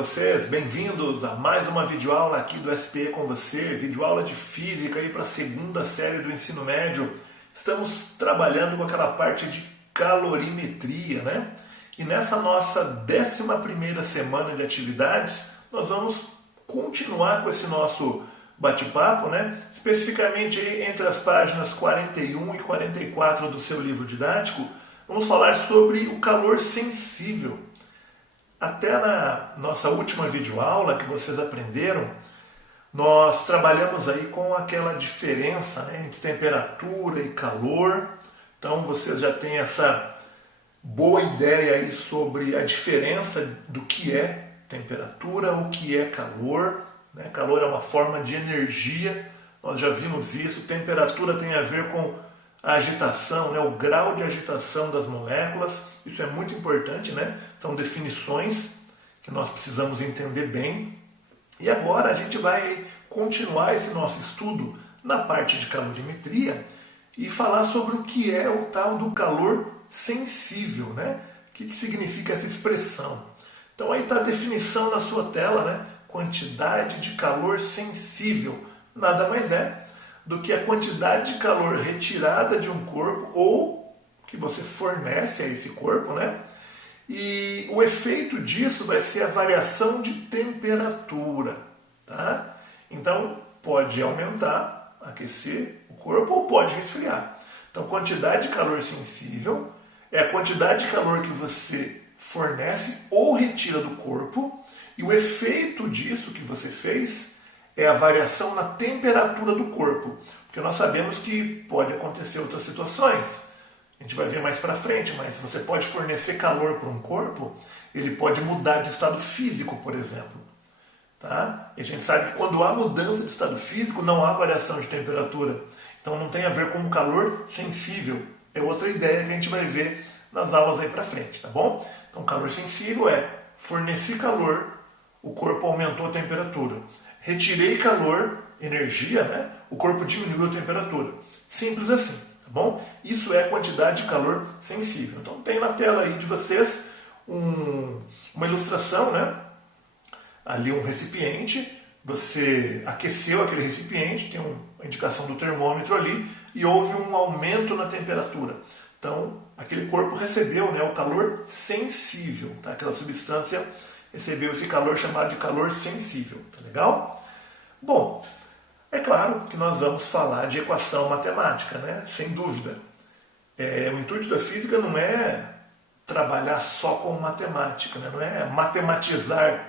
vocês? Bem-vindos a mais uma videoaula aqui do SPE com você, videoaula de física aí para a segunda série do ensino médio. Estamos trabalhando com aquela parte de calorimetria, né? E nessa nossa 11ª semana de atividades, nós vamos continuar com esse nosso bate-papo, né? Especificamente aí entre as páginas 41 e 44 do seu livro didático, vamos falar sobre o calor sensível. Até na nossa última videoaula que vocês aprenderam, nós trabalhamos aí com aquela diferença, né, entre temperatura e calor. Então vocês já têm essa boa ideia aí sobre a diferença do que é temperatura, o que é calor. Né? Calor é uma forma de energia, nós já vimos isso. Temperatura tem a ver com a agitação, né? O grau de agitação das moléculas. Isso é muito importante, né? São definições que nós precisamos entender bem. E agora a gente vai continuar esse nosso estudo na parte de calorimetria e falar sobre o que é o tal do calor sensível, né? O que significa essa expressão? Então aí está a definição na sua tela, né? Quantidade de calor sensível. Nada mais é do que a quantidade de calor retirada de um corpo ou que você fornece a esse corpo, né? E o efeito disso vai ser a variação de temperatura, tá? Então, pode aumentar, aquecer o corpo ou pode resfriar. Então, quantidade de calor sensível é a quantidade de calor que você fornece ou retira do corpo e o efeito disso que você fez é a variação na temperatura do corpo. Porque nós sabemos que pode acontecer outras situações. A gente vai ver mais para frente, mas você pode fornecer calor para um corpo, ele pode mudar de estado físico, por exemplo. Tá? E a gente sabe que quando há mudança de estado físico, não há variação de temperatura. Então não tem a ver com o calor sensível. É outra ideia que a gente vai ver nas aulas aí para frente, tá bom? Então calor sensível é forneci calor, o corpo aumentou a temperatura. Retirei calor, energia, né? O corpo diminuiu a temperatura. Simples assim, tá bom? Isso é a quantidade de calor sensível. Então tem na tela aí de vocês uma ilustração, né? Ali um recipiente, você aqueceu aquele recipiente, tem uma indicação do termômetro ali, e houve um aumento na temperatura. Então, aquele corpo recebeu, né, o calor sensível, tá? Aquela substância recebeu esse calor chamado de calor sensível, tá legal? Bom, é claro que nós vamos falar de equação matemática, né? Sem dúvida. O intuito da física não é trabalhar só com matemática, né? Não é matematizar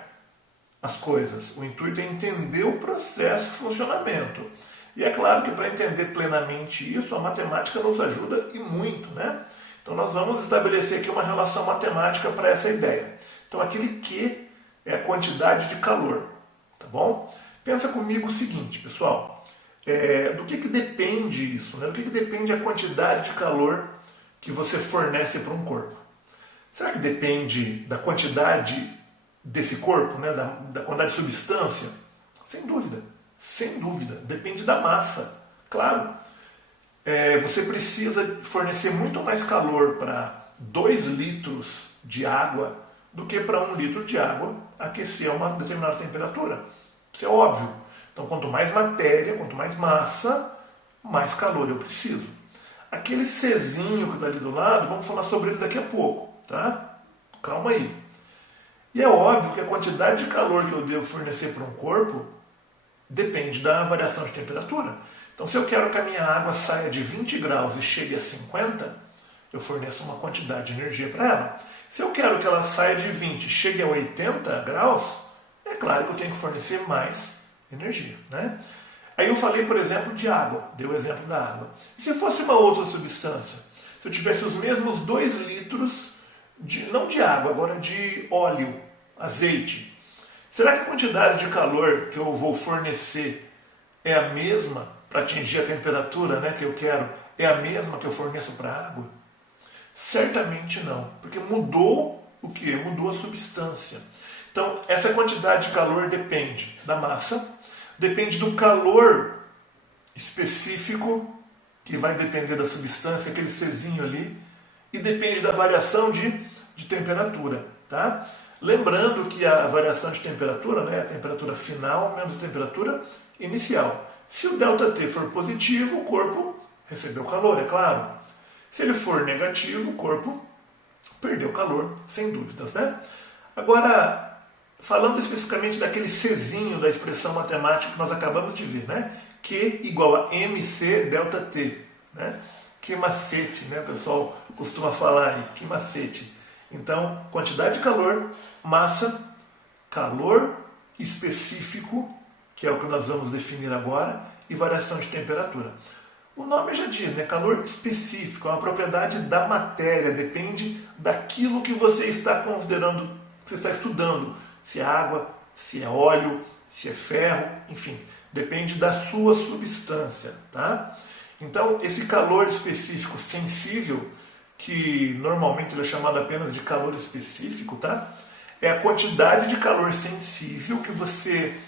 as coisas. O intuito é entender o processo de funcionamento. E é claro que para entender plenamente isso, a matemática nos ajuda e muito, né? Então nós vamos estabelecer aqui uma relação matemática para essa ideia. Então aquele Q é a quantidade de calor, tá bom? Pensa comigo o seguinte, pessoal, do que depende isso, né? Do que depende a quantidade de calor que você fornece para um corpo? Será que depende da quantidade desse corpo, né? Da quantidade de substância? Sem dúvida, depende da massa, claro. Você precisa fornecer muito mais calor para 2 litros de água do que para 1 litro de água aquecer a uma determinada temperatura. Isso é óbvio. Então, quanto mais matéria, quanto mais massa, mais calor eu preciso. Aquele Czinho que está ali do lado, vamos falar sobre ele daqui a pouco, tá? Calma aí. E é óbvio que a quantidade de calor que eu devo fornecer para um corpo depende da variação de temperatura. Então, se eu quero que a minha água saia de 20 graus e chegue a 50, eu forneço uma quantidade de energia para ela. Se eu quero que ela saia de 20 e chegue a 80 graus, é claro que eu tenho que fornecer mais energia, né? Aí eu falei, por exemplo, de água. Dei o exemplo da água. E se fosse uma outra substância? Se eu tivesse os mesmos 2 litros, não de água, agora de óleo, azeite. Será que a quantidade de calor que eu vou fornecer é a mesma para atingir a temperatura, né, que eu quero? É a mesma que eu forneço para a água? Certamente não, porque mudou o que? Mudou a substância. Então, essa quantidade de calor depende da massa, depende do calor específico, que vai depender da substância, aquele Czinho ali, e depende da variação de temperatura. Tá? Lembrando que a variação de temperatura, né, a temperatura final menos a temperatura inicial. Se o ΔT for positivo, o corpo recebeu calor, é claro. Se ele for negativo, o corpo perdeu calor, sem dúvidas, né? Agora, falando especificamente daquele Czinho da expressão matemática que nós acabamos de ver, né? Q igual a mc ΔT, né? Que macete, né? O pessoal costuma falar aí, que macete. Então, quantidade de calor, massa, calor específico, que é o que nós vamos definir agora, e variação de temperatura. O nome já diz, né? Calor específico, é uma propriedade da matéria, depende daquilo que você está considerando, que você está estudando. Se é água, se é óleo, se é ferro, enfim, depende da sua substância, tá? Então, esse calor específico sensível, que normalmente ele é chamado apenas de calor específico, tá? É a quantidade de calor sensível que você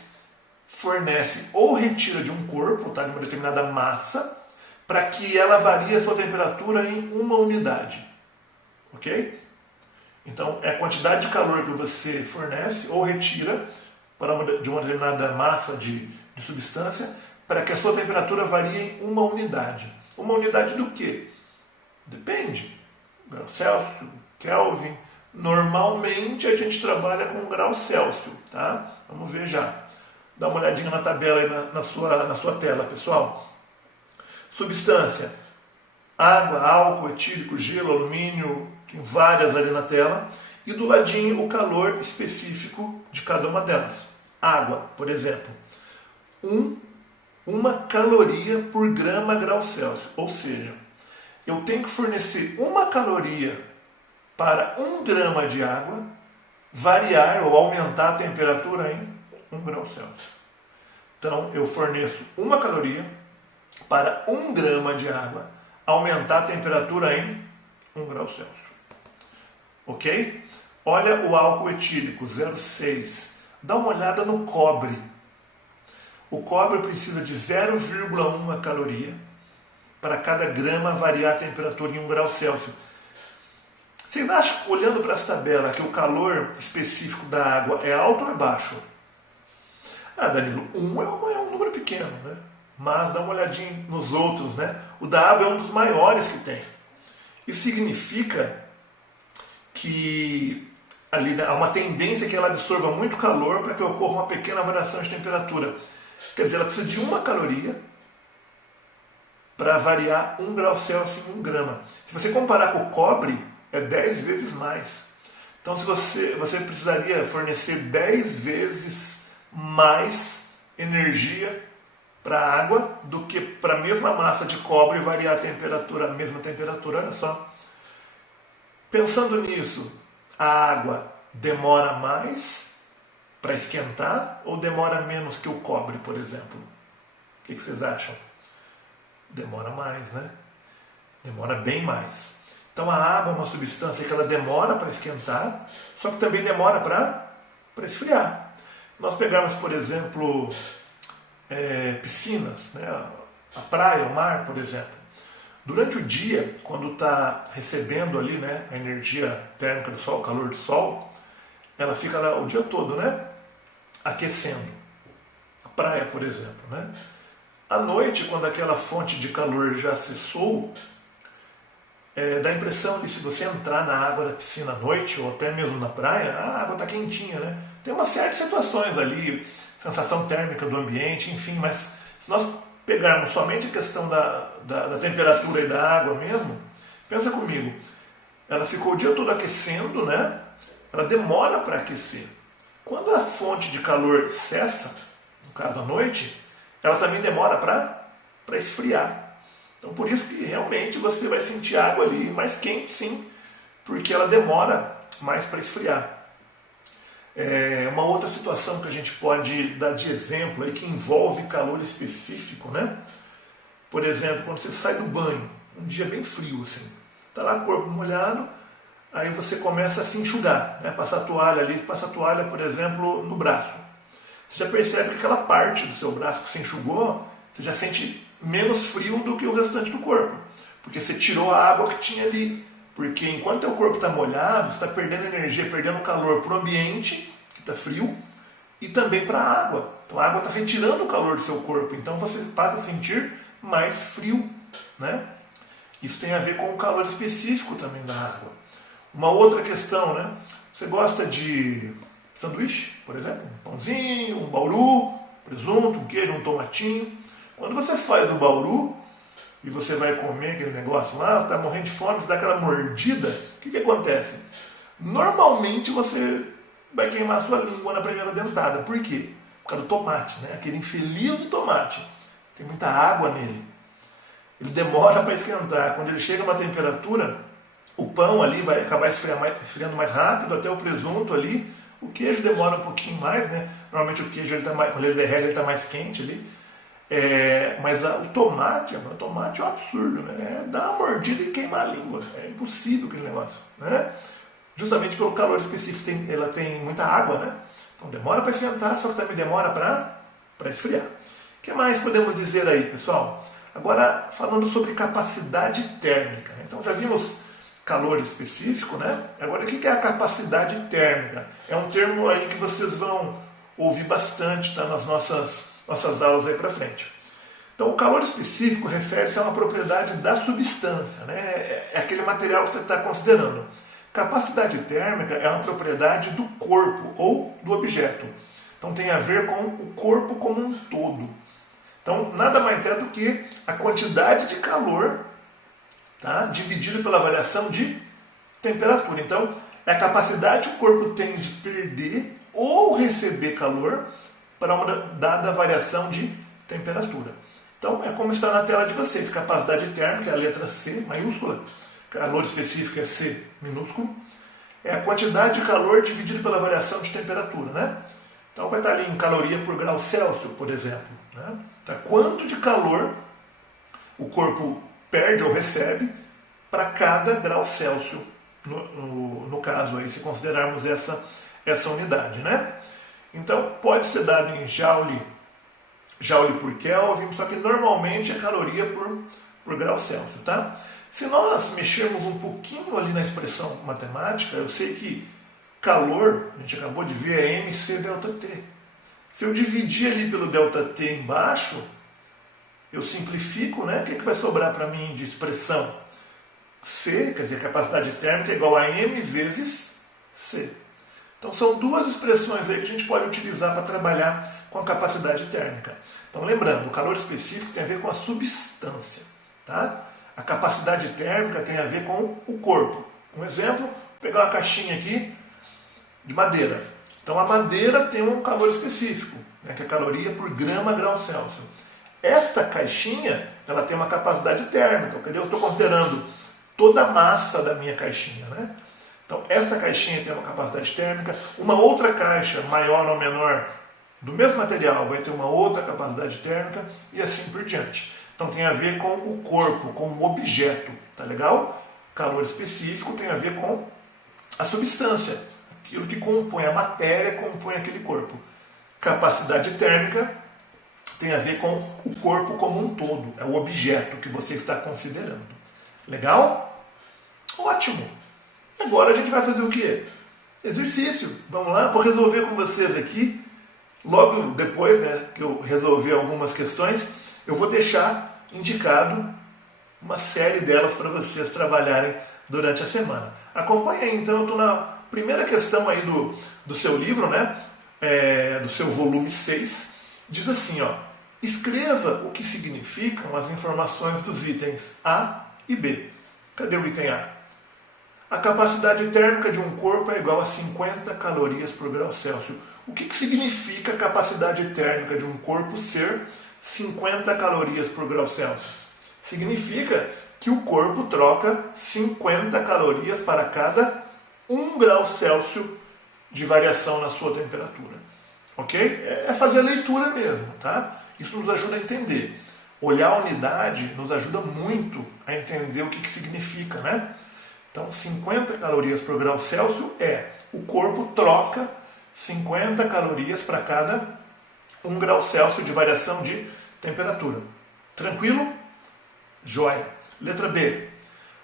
fornece ou retira de um corpo, tá? De uma determinada massa, para que ela varie a sua temperatura em uma unidade, ok? Então, é a quantidade de calor que você fornece ou retira de uma determinada massa de substância para que a sua temperatura varie em uma unidade. Uma unidade do quê? Depende. Grau Celsius, Kelvin. Normalmente a gente trabalha com grau Celsius, tá? Vamos ver já. Dá uma olhadinha na tabela aí na sua tela, pessoal. Substância. Água, álcool, etílico, gelo, alumínio, tem várias ali na tela. E do ladinho o calor específico de cada uma delas. Água, por exemplo, 1 caloria por grama grau Celsius. Ou seja, eu tenho que fornecer 1 caloria para 1 grama de água, variar ou aumentar a temperatura em 1 grau Celsius. Então, eu forneço 1 caloria para 1 grama de água, aumentar a temperatura em 1 grau Celsius. Ok? Olha o álcool etílico, 0,6. Dá uma olhada no cobre. O cobre precisa de 0,1 caloria para cada grama variar a temperatura em 1 grau Celsius. Vocês acham, olhando para essa tabela, que o calor específico da água é alto ou é baixo? Ah, Danilo, 1 é um número pequeno, né? Mas dá uma olhadinha nos outros, né? O da água é um dos maiores que tem. Isso significa que ali há uma tendência que ela absorva muito calor para que ocorra uma pequena variação de temperatura. Quer dizer, ela precisa de 1 caloria para variar 1 grau Celsius em 1 grama. Se você comparar com o cobre, é 10 vezes mais. Então, se você precisaria fornecer 10 vezes mais energia para a água do que para a mesma massa de cobre variar a temperatura, a mesma temperatura, olha só. Pensando nisso, a água demora mais para esquentar ou demora menos que o cobre, por exemplo? O que vocês acham? Demora mais, né? Demora bem mais. Então a água é uma substância que ela demora para esquentar, só que também demora para esfriar. Nós pegarmos, por exemplo, piscinas, né? A praia, o mar, por exemplo. Durante o dia, quando está recebendo ali, né, a energia térmica do sol, o calor do sol, ela fica lá o dia todo, né, aquecendo. A praia, por exemplo, né? À noite, quando aquela fonte de calor já cessou, dá a impressão de, se você entrar na água da piscina à noite, ou até mesmo na praia, a água está quentinha, né? Tem uma série de situações ali, sensação térmica do ambiente, enfim, mas se nós pegarmos somente a questão da temperatura e da água mesmo, pensa comigo, ela ficou o dia todo aquecendo, né? Ela demora para aquecer. Quando a fonte de calor cessa, no caso à noite, ela também demora para esfriar. Então por isso que realmente você vai sentir a água ali mais quente, sim, porque ela demora mais para esfriar. Uma outra situação que a gente pode dar de exemplo aí, que envolve calor específico, né? Por exemplo, quando você sai do banho, um dia bem frio assim, está lá o corpo molhado, aí você começa a se enxugar, né? Passa a toalha ali, passa a toalha, por exemplo, no braço. Você já percebe que aquela parte do seu braço que você enxugou, você já sente menos frio do que o restante do corpo, porque você tirou a água que tinha ali Porque enquanto o corpo está molhado, você está perdendo energia, perdendo calor para o ambiente, que está frio, e também para a água. Então a água está retirando o calor do seu corpo, então você passa a sentir mais frio, né? Isso tem a ver com o calor específico também da água. Uma outra questão, né? Você gosta de sanduíche, por exemplo? Um pãozinho, um bauru, presunto, um queijo, um tomatinho. Quando você faz o bauru e você vai comer aquele negócio lá, está morrendo de fome, você dá aquela mordida, o que acontece? Normalmente você vai queimar a sua língua na primeira dentada. Por quê? Por causa do tomate, né? Aquele infeliz do tomate. Tem muita água nele. Ele demora para esquentar. Quando ele chega a uma temperatura, o pão ali vai acabar esfriando mais rápido, até o presunto ali. O queijo demora um pouquinho mais, né? Normalmente o queijo, quando ele derrete, ele está mais quente ali. Mas o tomate é um absurdo, né? Dá uma mordida e queimar a língua. É impossível aquele negócio, né? Justamente pelo calor específico, ela tem muita água, né? Então demora para esquentar, só que também demora para esfriar. O que mais podemos dizer aí, pessoal? Agora, falando sobre capacidade térmica. Né? Então, já vimos calor específico, né? Agora, o que é a capacidade térmica? É um termo aí que vocês vão ouvir bastante, tá? Nas nossas aulas aí para frente. Então, o calor específico refere-se a uma propriedade da substância, né? É aquele material que você está considerando. Capacidade térmica é uma propriedade do corpo ou do objeto. Então, tem a ver com o corpo como um todo. Então, nada mais é do que a quantidade de calor, tá, dividido pela variação de temperatura. Então, é a capacidade que o corpo tem de perder ou receber calor para uma dada variação de temperatura. Então, é como está na tela de vocês. Capacidade térmica é a letra C, maiúscula. Calor específico é C, minúsculo. É a quantidade de calor dividido pela variação de temperatura, né? Então, vai estar ali em caloria por grau Celsius, por exemplo, né? Tá? Quanto de calor o corpo perde ou recebe para cada grau Celsius, no caso aí, se considerarmos essa unidade, né? Então, pode ser dado em joule por Kelvin, só que normalmente é caloria por grau Celsius, tá? Se nós mexermos um pouquinho ali na expressão matemática, eu sei que calor, a gente acabou de ver, é mc delta T. Se eu dividir ali pelo ΔT embaixo, eu simplifico, né? O que vai sobrar para mim de expressão? C, quer dizer, capacidade térmica é igual a M vezes C. Então são duas expressões aí que a gente pode utilizar para trabalhar com a capacidade térmica. Então lembrando, o calor específico tem a ver com a substância, tá? A capacidade térmica tem a ver com o corpo. Um exemplo, vou pegar uma caixinha aqui de madeira. Então a madeira tem um calor específico, né, que é caloria por grama grau Celsius. Esta caixinha, ela tem uma capacidade térmica. Quer dizer, eu estou considerando toda a massa da minha caixinha, né? Então esta caixinha tem uma capacidade térmica. Uma outra caixa, maior ou menor, do mesmo material, vai ter uma outra capacidade térmica e assim por diante. Então tem a ver com o corpo, com o objeto, tá legal? Calor específico tem a ver com a substância, aquilo que compõe a matéria, compõe aquele corpo. Capacidade térmica tem a ver com o corpo como um todo, é o objeto que você está considerando. Legal? Ótimo! Agora a gente vai fazer o quê? Exercício. Vamos lá, vou resolver com vocês aqui. Logo depois, né, que eu resolver algumas questões, eu vou deixar indicado uma série delas para vocês trabalharem durante a semana. Acompanhe aí, então, eu estou na primeira questão aí do seu livro, né, do seu volume 6, diz assim, ó, escreva o que significam as informações dos itens A e B. Cadê o item A? A capacidade térmica de um corpo é igual a 50 calorias por grau Celsius. O que significa a capacidade térmica de um corpo ser 50 calorias por grau Celsius? Significa que o corpo troca 50 calorias para cada 1 grau Celsius de variação na sua temperatura. Ok? É fazer a leitura mesmo, tá? Isso nos ajuda a entender. Olhar a unidade nos ajuda muito a entender o que significa, né? Então, 50 calorias por grau Celsius o corpo troca 50 calorias para cada 1 grau Celsius de variação de temperatura. Tranquilo? Joia. Letra B.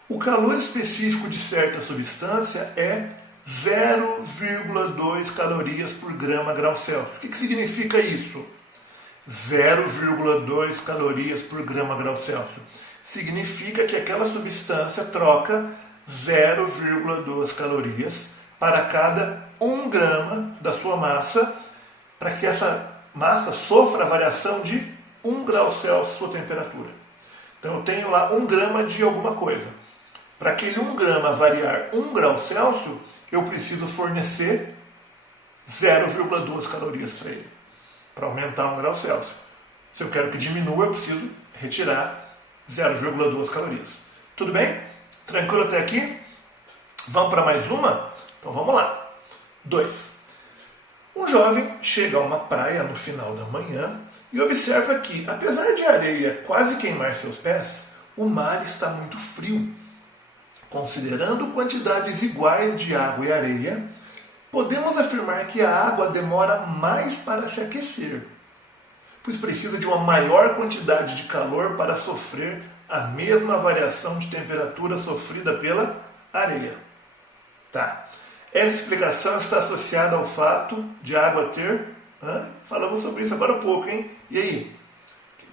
O calor específico de certa substância é 0,2 calorias por grama grau Celsius. O que significa isso? 0,2 calorias por grama grau Celsius. Significa que aquela substância troca 0,2 calorias para cada 1 grama da sua massa, para que essa massa sofra a variação de 1 grau Celsius sua temperatura. Então eu tenho lá 1 grama de alguma coisa. Para aquele 1 grama variar 1 grau Celsius, eu preciso fornecer 0,2 calorias para ele, para aumentar 1 grau Celsius. Se eu quero que diminua, eu preciso retirar 0,2 calorias. Tudo bem? Tranquilo até aqui? Vamos para mais uma? Então vamos lá. 2. Um jovem chega a uma praia no final da manhã e observa que, apesar de a areia quase queimar seus pés, o mar está muito frio. Considerando quantidades iguais de água e areia, podemos afirmar que a água demora mais para se aquecer, pois precisa de uma maior quantidade de calor para sofrer a mesma variação de temperatura sofrida pela areia. Tá. Essa explicação está associada ao fato de a água ter... Falamos sobre isso agora há pouco, hein? E aí?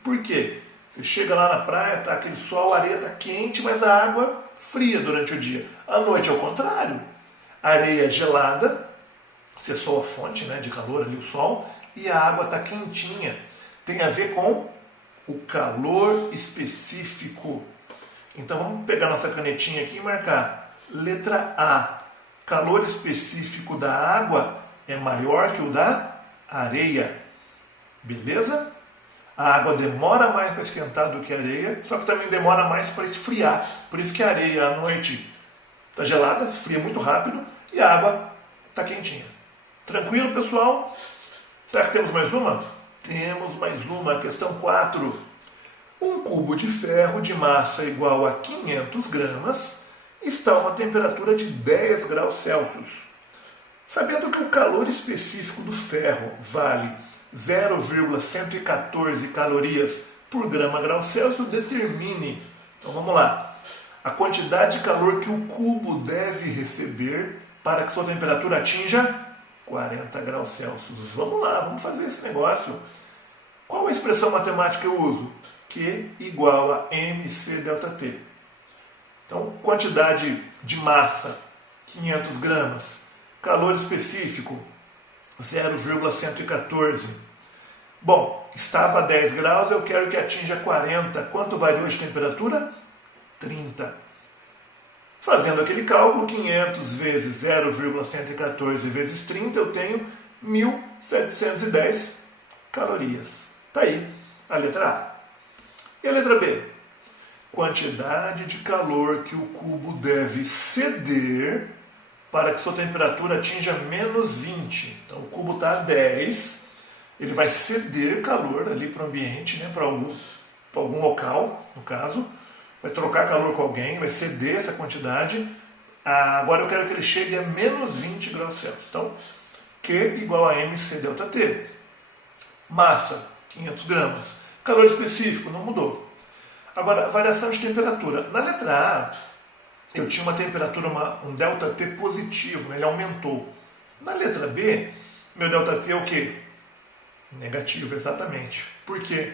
Por quê? Você chega lá na praia, tá aquele sol, a areia está quente, mas a água fria durante o dia. À noite é o contrário. A areia é gelada, cessou a fonte, né, de calor ali, o sol, e a água está quentinha. Tem a ver com o calor específico. Então vamos pegar nossa canetinha aqui e marcar. Letra A. Calor específico da água é maior que o da areia. Beleza? A água demora mais para esquentar do que a areia, só que também demora mais para esfriar. Por isso que a areia à noite está gelada, esfria muito rápido, e a água está quentinha. Tranquilo, pessoal? Será que temos mais uma? Temos mais uma. Questão 4. Um cubo de ferro de massa igual a 500 gramas está a uma temperatura de 10 graus Celsius. Sabendo que o calor específico do ferro vale 0,114 calorias por grama grau Celsius, determine, então vamos lá, a quantidade de calor que o cubo deve receber para que sua temperatura atinja 40 graus Celsius. Vamos lá, vamos fazer esse negócio. Qual a expressão matemática que eu uso? Q igual a mc delta T. Então, quantidade de massa, 500 gramas. Calor específico, 0,114. Bom, estava a 10 graus, eu quero que atinja 40. Quanto variou de temperatura? 30. Fazendo aquele cálculo, 500 vezes 0,114 vezes 30, eu tenho 1.710 calorias. Está aí a letra A. E a letra B? Quantidade de calor que o cubo deve ceder para que sua temperatura atinja menos 20. Então o cubo está a 10, ele vai ceder calor ali para o ambiente, né, para algum local, no caso, vai trocar calor com alguém, vai ceder essa quantidade. Agora eu quero que ele chegue a menos 20 graus Celsius. Então, Q igual a mc delta T. Massa, 500 gramas. Calor específico, não mudou. Agora, variação de temperatura. Na letra A, eu tinha uma temperatura, um ΔT positivo, né? Ele aumentou. Na letra B, meu ΔT é o quê? Negativo, exatamente. Por quê?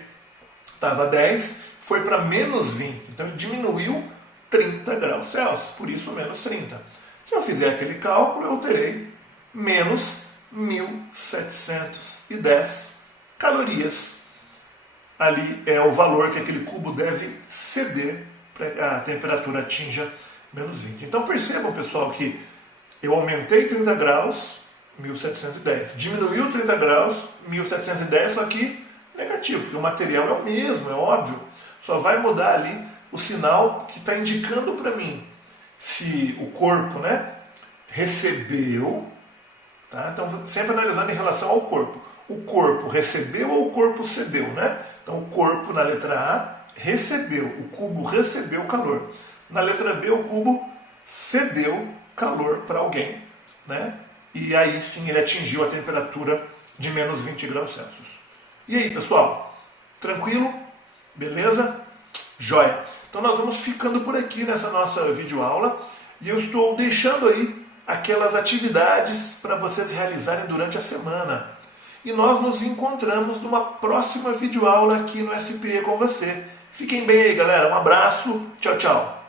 Estava 10, foi para menos 20. Então ele diminuiu 30 graus Celsius, por isso menos 30. Se eu fizer aquele cálculo, eu terei menos 1.710 calorias. Ali é o valor que aquele cubo deve ceder para que a temperatura atinja menos 20. Então percebam, pessoal, que eu aumentei 30 graus, 1.710. Diminuiu 30 graus, 1.710, só que negativo, porque o material é o mesmo, é óbvio. Só vai mudar ali o sinal que está indicando para mim se o corpo, né, recebeu. Tá? Então, sempre analisando em relação ao corpo. O corpo recebeu ou o corpo cedeu, né? Então, o corpo, na letra A, recebeu. O cubo recebeu calor. Na letra B, o cubo cedeu calor para alguém, né? E aí sim ele atingiu a temperatura de menos 20 graus Celsius. E aí, pessoal? Tranquilo? Beleza? Joia! Então nós vamos ficando por aqui nessa nossa videoaula e eu estou deixando aí aquelas atividades para vocês realizarem durante a semana. E nós nos encontramos numa próxima videoaula aqui no SPE com você. Fiquem bem aí, galera. Um abraço. Tchau, tchau.